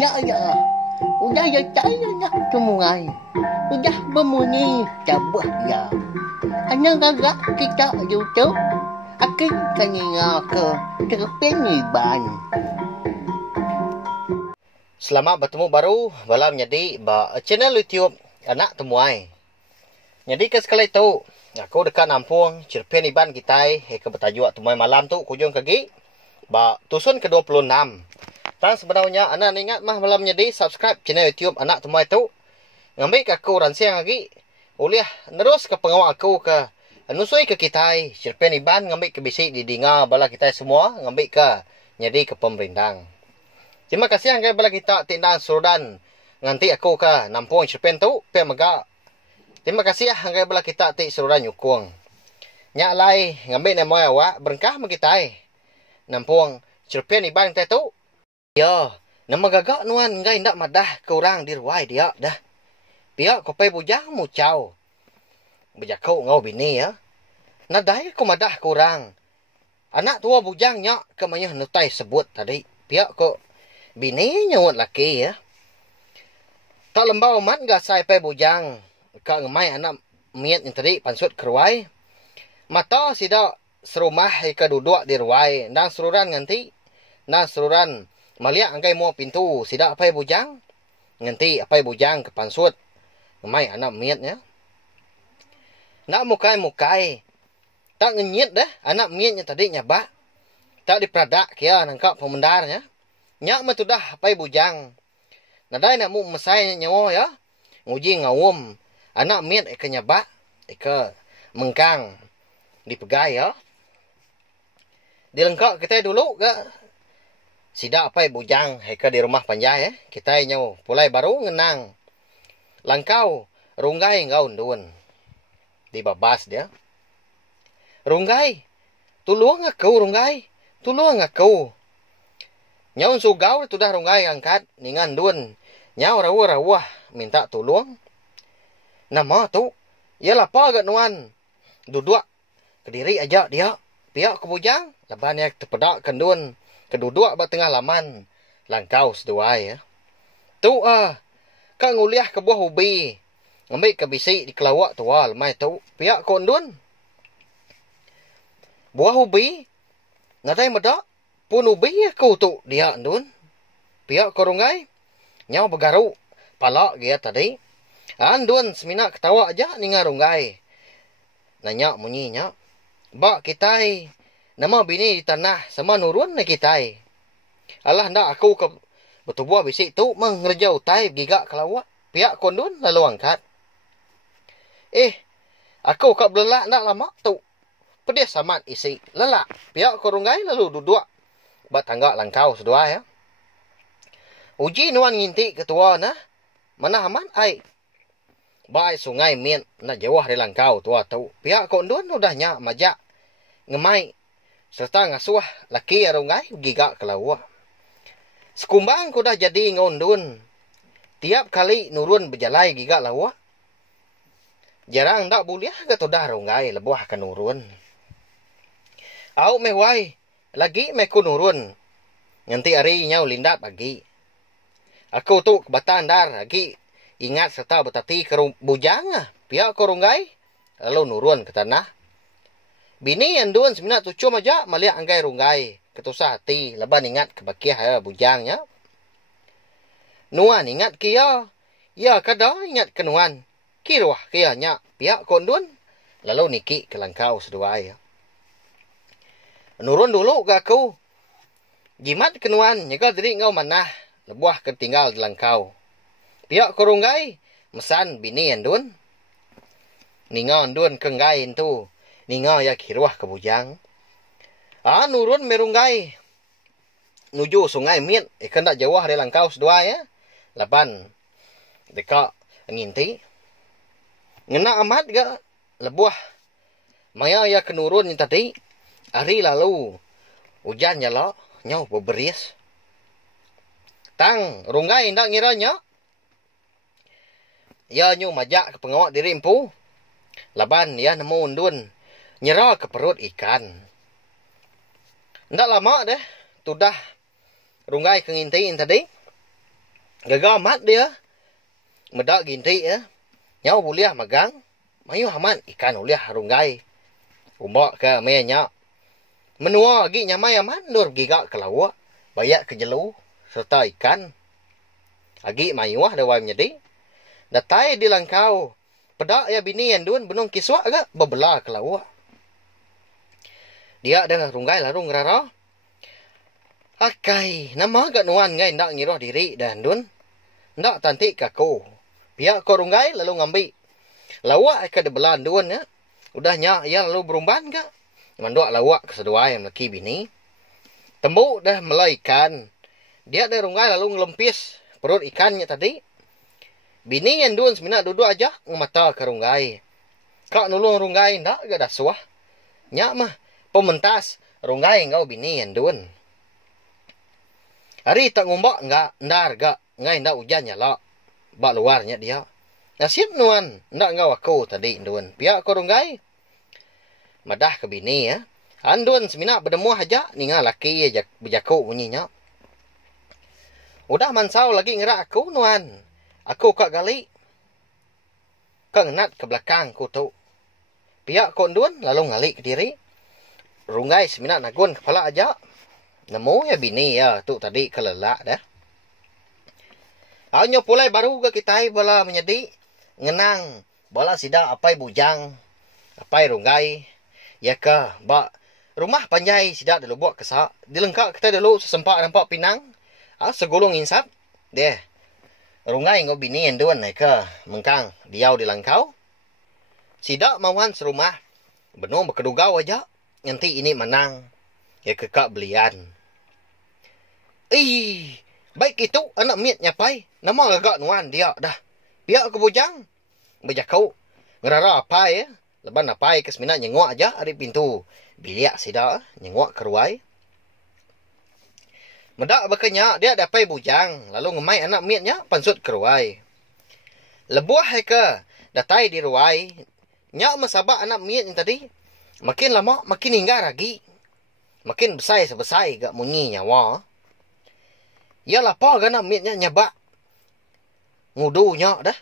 Ya, ya. Udah ya cahaya semua. Udah berbunyi cabut ya. Hanya gagak kita YouTube. Akin kanina ke terpeniban. Selamat bertemu baru malam jadi channel YouTube anak temuai. Jadi ke sekali tu aku dekat Nampung Cerpeniban kita ke bertajuk temuai malam tu kujung kegi tusun ke-26. Dan sebenarnya anak ingat mah malam jadi subscribe channel YouTube anak temuai tu. Ngambil ke aku ransiang lagi. Uliah terus ke pengawal aku ke nusui ke kita Cerpeniban ngambil ke bisik didengar bala kita semua ngambil ke jadi ke pemerintah. Terima kasih angkai bala kita tindak surudan nganti aku ke Nampung Cerpen tu pe maga. Terima kasih angkai bala kita ti surudan nyukung. Nya lai ngambil nama awak berkah ma kita Nampung Cerpen Iban kita tu. Ya, nama gagak nuan ngai ndak madah ke orang di ruai dia dah. Pihak ko pe bujang mucau. Bejakau ngau bini ya. Nadai ko madah ke orang. Anak tua bujang nyak ke manyah nutai sebut tadi. Pihak ko bini nyawat laki ya. Tak lembau mat gak sai pe bujang. Ka ngemai anak miat yang tadi pansut keruai. Mata sida serumah ke duduk di ruai. Dan seruran nganti. Dan seruran maliak angkai mua pintu. Sida apa bujang. Nganti apa bujang ke pansut. Ngemai anak miatnya. Nak mukai-mukai. Tak ngenyit dah. Anak miatnya tadi nyabak. Tak dipradak kia nangkap pemendarnya. Nyak matudah pai bujang. Nadai nak mu mesai nyawa ya. Nguji ngawum. Anak miat eka nyabak. Eka mengkang. Dipegai ya. Dilengkak kita dulu ke. Sidak pai bujang. Eka di rumah panjai ya. Kita nyaw pulai baru ngenang. Langkau. Runggai ngau ndun. Dibabas dia. Runggai. Tuluang aku runggai. Tuluang aku. Nyaw sugau tu dah runggai angkat ningan dun. Nyaw rawah-rawah minta tolong. Nama tu ialah apa agak nuan. Duduk kediri aja dia. Pihak ke bujang. Laban yang terpedak kendun. Keduduk ba tengah laman. Langkau seduai ya. Tu Kak nguliah ke buah ubi. Ngambil ke bisik di kelawak tua lemai tu. Pihak kondun. Buah ubi. Nadai medak. Pun ubi aku tu dia ndun. Pihak korungai. Nyaw begaru. Palak dia tadi. Andun semina ketawa aja ninga rungai. Nanya munyinya. Bak kitai. Nama bini di tanah sama nurun na kitai. Alah ndak aku ke betubuah bisik tu mengerja utai gigak kelawak. Pihak kondun lalu angkat. Aku kak belelak ndak lama tu. Pedih samat isi. Lelak. Pihak korungai lalu duduk. Bat tangga langkau sedua ya. Uji nuan nginti ketua nah. Mana aman ai. Baik sungai mian na jawah di langkau tua tu. Pihak kondun udahnya majak. Ngemai. Serta ngasuah laki arungai gigak kelawak. Sekumbang kudah jadi ngondun. Tiap kali nurun berjalai gigak lawak. Jarang ndak buliah ke tudah rungai lebuah ke nurun. Au mewai. Lagi meku nurun. Nanti hari nyau lindat pagi. Aku tu kebatan dar lagi. Ingat serta betati ke bujang. Pihak korungai. Lalu nurun ke tanah. Bini yang duan semina tucum aja. Maliak anggai rungai. Ketusah hati. Leban ingat kebakiah bujangnya. Nuan ingat kia. Ya kada ingat ke nuan. Kiruah kia nyak. Pihak kondun. Lalu niki ke langkau seduai. Nurun dulu ke aku. Jimat kenuan. Nyaka diri ngau manah. Lebuah ketinggal di langkau. Pihak korungai. Mesan bini andun. Ninga andun kenggai tu. Ninga ya kiruah ke bujang. Nurun merunggai. Nuju sungai miet. Ikan tak jauh dari langkau sedua ya. Lapan. Deka nginti. Ngena amat ga. Lebuah. Maya ya kenurun yang tadi. Hari lalu, hujan nyala, nyaw beberis. Tang, runggai ndak ngiranya. Ya nyu majak ke pengawak diri empu. Laban ya nemu undun. Nyera ke perut ikan. Ndak lama deh, tudah runggai kengintiin tadi. Gagal amat dia. Medak ginti ya. Nyau buliah magang. Mayu amat ikan uliah runggai. Umbak ke menya. Menua lagi nyamai amat nur gigak ke lawa. Bayak ke jelu serta ikan. Agi mayuah dawai menjadi. Datai di langkau. Pedak ya bini yang dun benung kiswak ke bebelah ke lawa. Dia ada runggai larung rara. Akai, nama gak nuan ngai ndak ngiroh diri dan dun. Ndak tantik kako. Pihak ko runggai lalu ngambil. Lawak ke debelan dun ya. Udahnya ya lalu berumban ke. Manduk lawak ke sedua yang laki bini. Tembuk dah melaikan. Dia ada runggai lalu ngelempis perut ikannya tadi. Bini yang dun semina duduk aja ngemata ke runggai. Kak nulung runggai ndak gak dah suah. Nyak mah pementas runggai ngau bini yang dun. Hari tak ngombak enggak, ndar gak, ngai ndak hujan nyala. Bak luarnya dia. Nasib nuan, ndak ngau aku tadi ndun. Pihak ko runggai. Madah ke bini ya. Andun semina berdemuh aja, ninga laki ya berjaku bunyinya. Udah mansau lagi ngerak aku nuan. Aku kak gali. Kak ngenat ke belakang ku tu. Pihak ko ndun lalu ngali ke diri. Runggai semina nagun kepala aja. Nemu ya bini ya tu tadi kelelak dah. Aunyo pulai baru ke kita bala menjadi ngenang bala sida apai bujang apai runggai ya ke ba rumah panjai sida dulu buat kesak dilengkap kita dulu sesempak nampak pinang segulung insap deh runggai ngo bini enduan nai ke mengkang diau di langkau sida mawan serumah benung berkedugau aja nanti ini menang ya ke kak belian. Baik itu anak miat nyapai. Nama gagak nuan dia dah. Pihak ke bujang. Berjakau. Ngerara apa ya. Leban apa ke semina nyengok aja dari pintu. Biliak sida nyengok ke ruai. Medak berkenyak dia dapai bujang. Lalu ngemai anak miatnya pansut ke ruai. Lebuah ke. Datai di ruai. Nyak mesabak anak miat yang tadi. Makin lama makin hingga lagi. Makin besai sebesai gak munyi nyawa. Ya lapar gana mitnya nyabak. Ngudunya dah.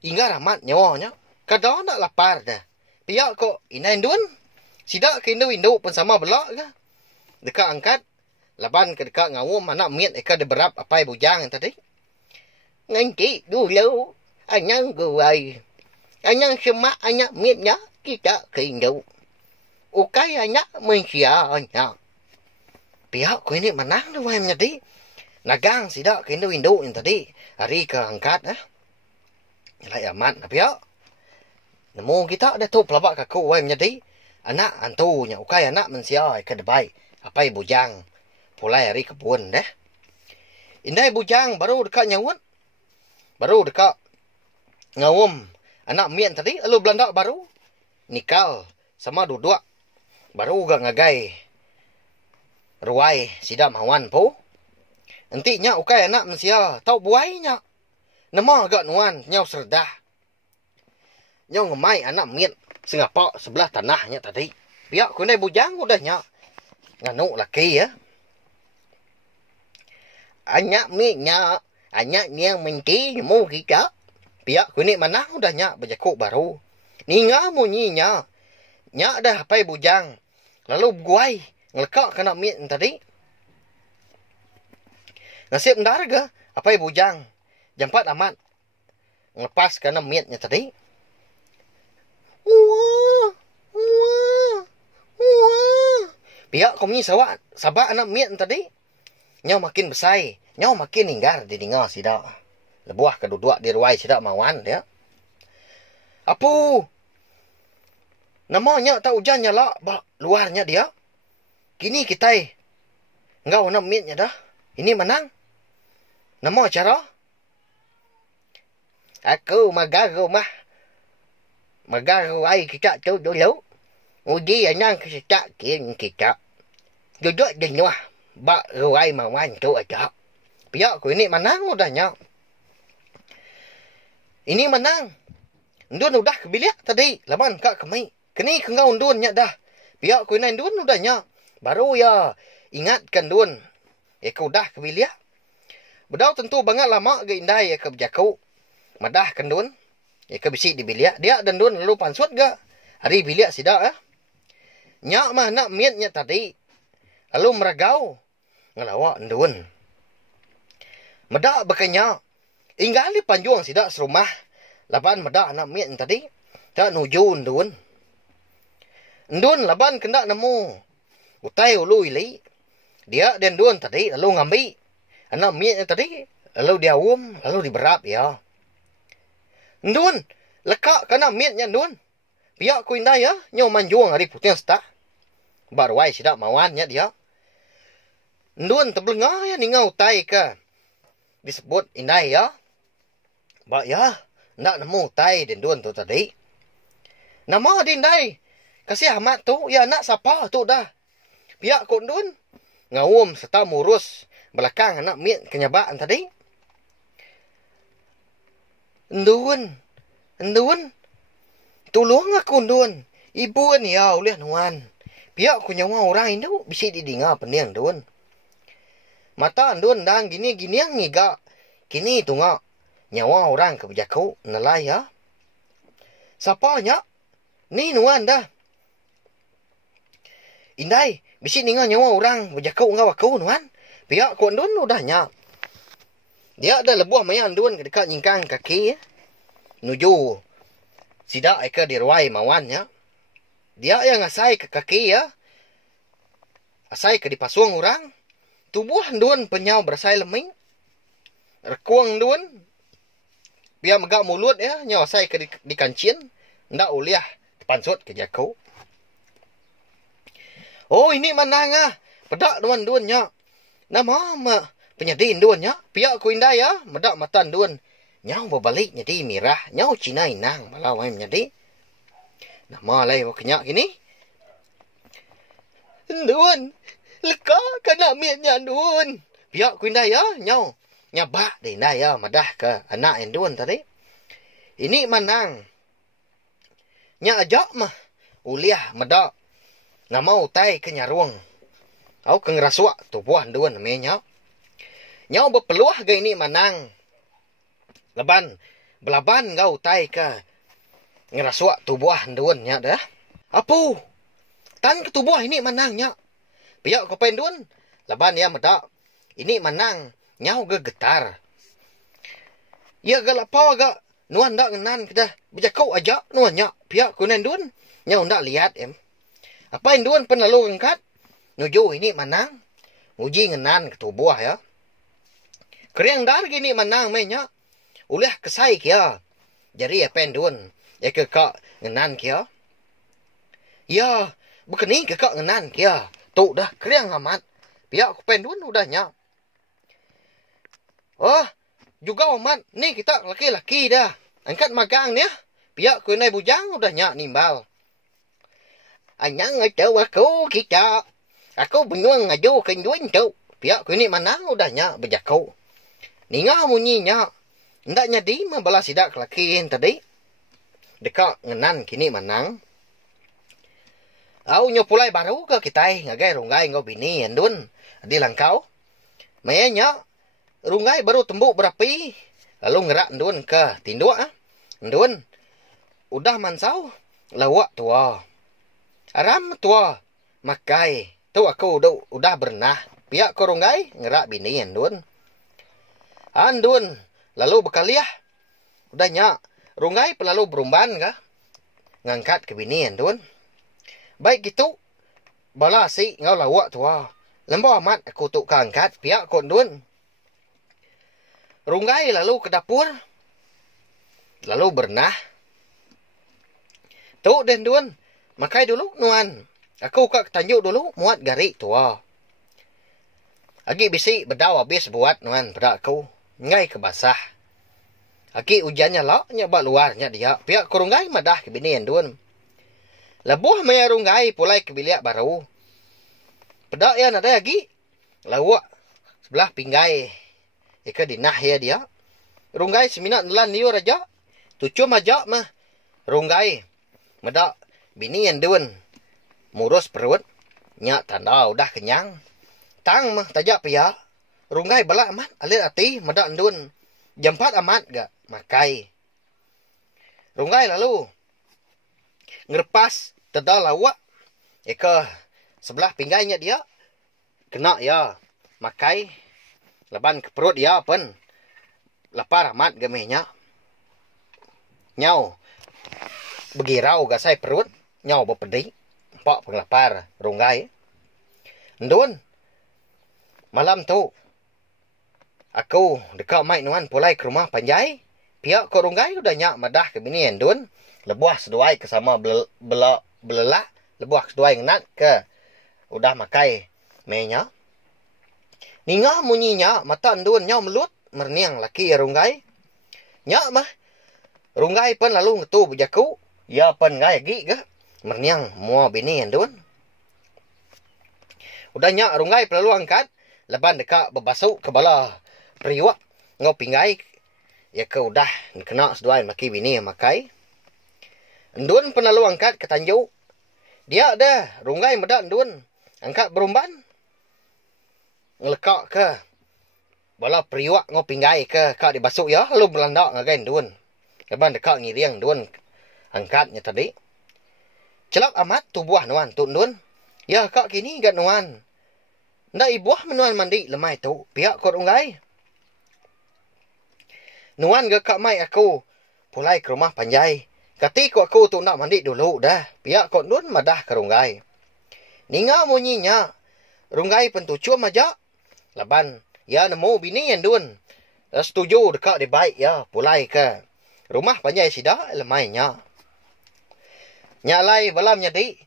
Hingga ramat nyawanya. Kadang nak lapar dah. Pihak kok inain dun. Sidak ke indu-indu pun sama belak ke. Dekat angkat. Laban ke dekat ngawum anak mit eka deberap apai bujang yang tadi. Nanti dulu. Anyang guai. Anyang semak anak mitnya. Kita ke indu. Ukai anak mensianya. Pihak ko ini menang tu wahai menjadi. Nagang sidak ke indu-indu yang tadi. Hari ke angkat. Lai amat na pihak. Nemu kita ada tu pelabak kaku wahai menjadi. Anak antunya. Ukai anak mensia ke debai. Apai bujang. Pulai hari kebun dah. Indai bujang baru dekat nyawut. Baru dekat ngawum. Anak mian tadi. Lalu Belanda baru. Nikal. Sama duduk. Baru gak ngagai. Ruai sidam hawan po. Nantinya ukai anak mensia. Tau buainya. Nama agak nuan. Nyau serdah. Nyau ngemai anak mian. Singapok sebelah tanahnya tadi. Biak kunai bujang udahnya. Nganu laki ya. Anak minya. Anak yang menti nemu kita. Biak kunai mana udahnya. Berjakuk baru. Ninga munyinya. Nyak dah pai bujang. Lalu guai. Ngelekak kena mian tadi. Nasib ndarga. Apai bujang. Jampat amat. Ngelepas kena miatnya tadi. Wah. Wah. Wah. Pihak komuni sawak. Sabak anak miat tadi. Nyau makin besai. Nyau makin hinggar di dengar sidak. Lebuah keduduk di ruai sidak mawan dia. Apu. Namanya tak hujan nyala. Luarnya dia. Kini kita. Engkau anak miatnya dah. Ini menang. Nama cara. Aku magar rumah. Magar ruai kita tu dulu. Uji anang kesetak kini kita. Duduk di nuah. Bak ruai mawan tu aja. Pihak ku ini menang udahnya. Ini menang. Undun udah kebiliak tadi. Laban kak kemai. Kini kengau undunnya dah. Pihak ku ini undun udahnya. Baru ya ingatkan dun. Eka udah kebiliak. Bedau tentu banget lama ke indai ya ke berjakau. Madah kan dun. Ya ke bisi di bilik. Dia dan dun lalu pansut ga. Hari bilik sidak Nyak mah nak mietnya tadi. Lalu meragau. Ngelawak dun. Medak bekanya. Inggali panjuang sidak serumah. Laban medak nak miet tadi. Tak nuju dun. Dun laban kena nemu. Utai ulu ili. Dia dan dun tadi lalu ngambil. Anak mietnya tadi. Lalu dia lalu diberap ya. Dun. Lekak kena mietnya dun. Pihak ku indah ya. Nyaw manjuang hari putih setah. Barwai sidak mawannya dia. Dun terbelengah ya ningau utai ke. Disebut indah ya. Bak ya. Ndak nemu utai dan dun tu tadi. Nama dindai. Kasih amat tu. Ya anak siapa tu dah. Pihak ku dun. Ngawum serta murus. Belakang anak miet kenyabaan tadi. Dun. Tolong aku dun. Ibu ni ya oleh nuan. Pihak ku nyawa orang itu bisa didengar pening dun. Mata dun dan gini yang ngiga. Kini tu ngak. Nyawa orang ke berjakau. Nalai ya. Siapa nyak? Ni nuan dah. Indai. Bisa dengar nyawa orang berjakau ngak wakau nuan. Pihak ku dun udah nyak. Dia ada lebuah mayan dun dekat nyingkang kaki. Nuju. Sidak eka dirwai mawannya. Dia yang asai ke kaki ya. Asai ke dipasuang orang. Tubuh dun penyau berasai leming. Rekuang dun. Biar megak mulut ya. Nyau asai ke di kancin. Ndak uliah pansut ke jakau. Oh ini manang Pedak dun nya. Nama penyedin dun nya. Pihak ku indah ya. Medak matan dun. Nyau berbalik jadi mirah. Nyau Cina inang malah waim jadi. Nama lai waknya gini. Dun. Leka kena mietnya dun. Pihak ku indah ya. Nyau. Nyabak di indah ya. Madah ke anak yang dun tadi. Ini manang. Nya ajak mah. Uliah madak. Nama utai ke nyaruang. Au ke ngerasuak tubuhan dun namanya. Nyau berpeluah ke ini manang. Leban. Belaban kau utai ke. Ngerasuak tubuh dun nya dah. Apu. Tan ke tubuh ini manangnya. Pihak ko pendun. Leban ya medak. Ini manang. Nyau getar. Ya galapa agak. Nuan dak ngenan kedah. Berjakau aja nuan nya. Pihak ko nendun. Nyau ndak lihat Apa yang dun pen lalu ngangkat. Nuju ini manang. Uji ngenan ke tubuh ya. Keriang dar gini manang menya. Ulah kesai kia. Jadi apa yang dun. Ya kekak ngenan kia. Ya. Bukan ni kekak ngenan kia. Tu dah keriang amat. Pihak ku pendun udahnya. Oh. Juga amat. Ni kita laki-laki dah. Angkat magang ni. Pihak ku nai bujang udahnya nimbal. Anyang ngajau aku kita. Aku bingung ngajau kenduin tu. Pihak ku ni manang udahnya berjakau. Ninga munyinya. Ndak nyadi membalas sidak laki tadi. Dekat ngenan kini manang. Au nyopulai baru ke kita ngagai runggai ngau bini dun. Di langkau. Mayanya runggai baru tembuk berapi. Lalu ngerak dun ke tinduk Dun. Udah mansau lawak tua. Aram tua makai. Tu aku udah bernah. Pihak ko runggai ngerak bini dun. Andun. Lalu bekaliah. Udah nyak. Runggai pelalu berumban kah? Ngangkat ke binian dun. Baik gitu. Bala si ngau lawak tua. Lembo amat aku tuk angkat. Pihak kon dun. Runggai lalu ke dapur. Lalu bernah. Tuk den dun. Makai dulu nuan. Aku kak tanjuk dulu. Muat garik tua. Agi bisi bedau habis buat nuan pada aku. Ngai ke basah. Aki ujannya lah, nyabak luarnya dia. Pihak kurunggai madah ke binian dun. Lebuh maya runggai pulai ke bilik baru. Pedak ya nada lagi. Lawak sebelah pinggai. Ika dinah ya dia. Runggai seminat nelan liur aja. Tucum aja mah. Runggai. Medak binian dun. Murus perut. Nyak tanda udah kenyang. Tang mah tajak pihak. Runggai bala amat alir ati madak ndun. Jampat amat gak makai. Runggai lalu ngerpas tedal lawak. Eka sebelah pinggainya dia kena ya makai. Leban ke perut dia pun lapar amat gemenya. Nyau begirau gasai perut. Nyau berpedih. Pak penglapar runggai. Ndun malam tu aku dekat mai nuan pulai ke rumah panjai. Pihak ko runggai udah nyak madah ke bini ndun. Lebuah seduai ke sama belelak. Lebuah seduai ngenat ke udah makai menya. Ninga munyinya mata ndun nyau melut merniang laki ya runggai. Nyak mah runggai pun lalu ngetu bujaku. Ya pun ngai gi ga merniang mua bini ndun. Udah nyak runggai perlu angkat. Leban dekat berbasuk ke bala periwak. Ngau pinggai. Ya ke udah kena seduai maki bini makai. Ndun pun lalu angkat ke tanjuk. Dia dah runggai medak ndun. Angkat berumban. Ngelekak ke bala periwak ngau pinggai ke kak dibasuk ya. Lalu belandak ngagai ndun. Leban dekat ngiriang ndun. Angkatnya tadi. Celak amat tu buah nuan tu ndun. Ya kak kini gat nuan. Ndak ibuah menuan mandi lemai tu. Pihak kot runggai. Nuan ke kak mai aku. Pulai ke rumah panjai. Kati ko aku tu nak mandi dulu dah. Pihak kot ndun madah ke runggai. Ninga munyinya. Runggai pentucum aja. Laban. Ya nemu bini yang ndun. Setuju dekat dia baik ya. Pulai ke rumah panjai sida lemainya. Nyalai balam nyadi.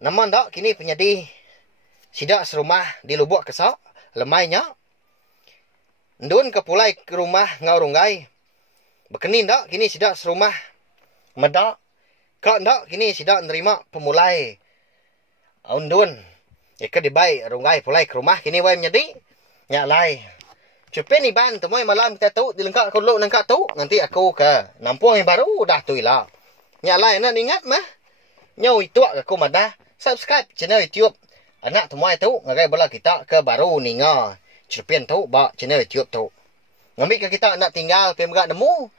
Naman dak kini penyadi. Sidak serumah di lubuk kesak. Lemainya. Ndun ke pulai ke rumah ngau runggai. Bekenin dak kini sidak serumah. Medak. Kak dak kini sidak nerima pemulai. Ndun. Ika dibaik runggai pulai ke rumah kini wai menyadi. Nyalai. Cepin iban temuai malam kita tu. Dilengkak aku dulu nengkak tu. Nanti aku ke Nampung yang baru dah tu ilah. Nyalai nak ingat mah. Nyau itu aku madah. Subscribe channel YouTube. Anak temuai tu. Ngagai bala kita ke baru ninga. Cerpian tu. Bak channel YouTube tu. Ngambil ke kita nak tinggal. Pergi megak nemu.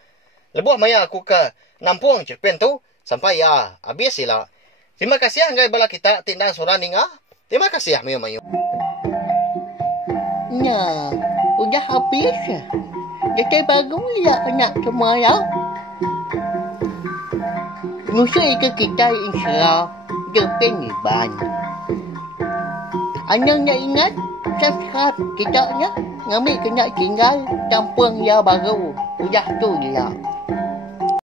Lebuh maya aku ke Nampung cerpian tu. Sampai ya. Habis ilah. Terima kasih ngagai bala kita. Tindang surah ninga. Terima kasih mayu-mayu. Nah, udah habis. Jadi baru lihat anak semua ya. Musuh ke kita insya Jepin iban. Anda nak ingat subscribe kita nya. Ngambil kena tinggal Kampung ya baru. Udah tu dia.